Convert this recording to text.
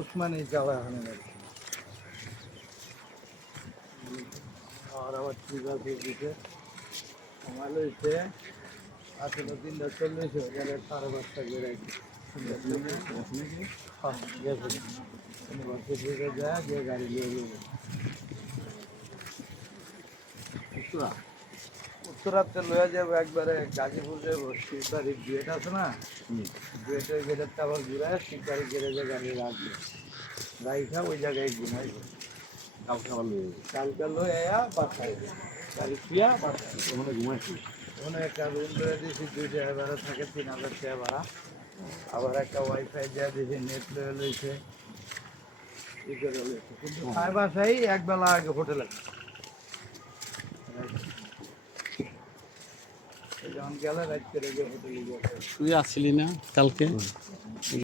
উসমানী চালাহানে আর আবার ঠিক আছে দিতে আমার হয়েছে আসলে 3:40 হয়ে গেলে 5:30 বেড়ে গেছে যায় যে গাড়ি নিয়ে যাবে উত্তরাতে লয়ে যাবো একবারে গাজীপুর যাবো 6 তারিখ ডেট আছে না ডেটের গেটেরটা আবার ঘুরে 6 তারিখ গ্যারেজে গাড়ি রাখবে রাইখা ওই জায়গায় ঘুমাইবো কালকে লয়ে বাসায় গাড়ি শুয়া বাসায় ওখানে ঘুমাইছি ওখানে একটা রুম ধরে দিয়েছি 2 ভাড়া থাকে 3,000 টাকা ভাড়া আবার একটা ওয়াইফাই দেওয়া দিয়েছি নেট লয়ে লইছে কিন্তু বাসায় একবেলা আগে হোটেলে যখন গেলে রাত করে হোটেলে তুই আসলি না কালকে?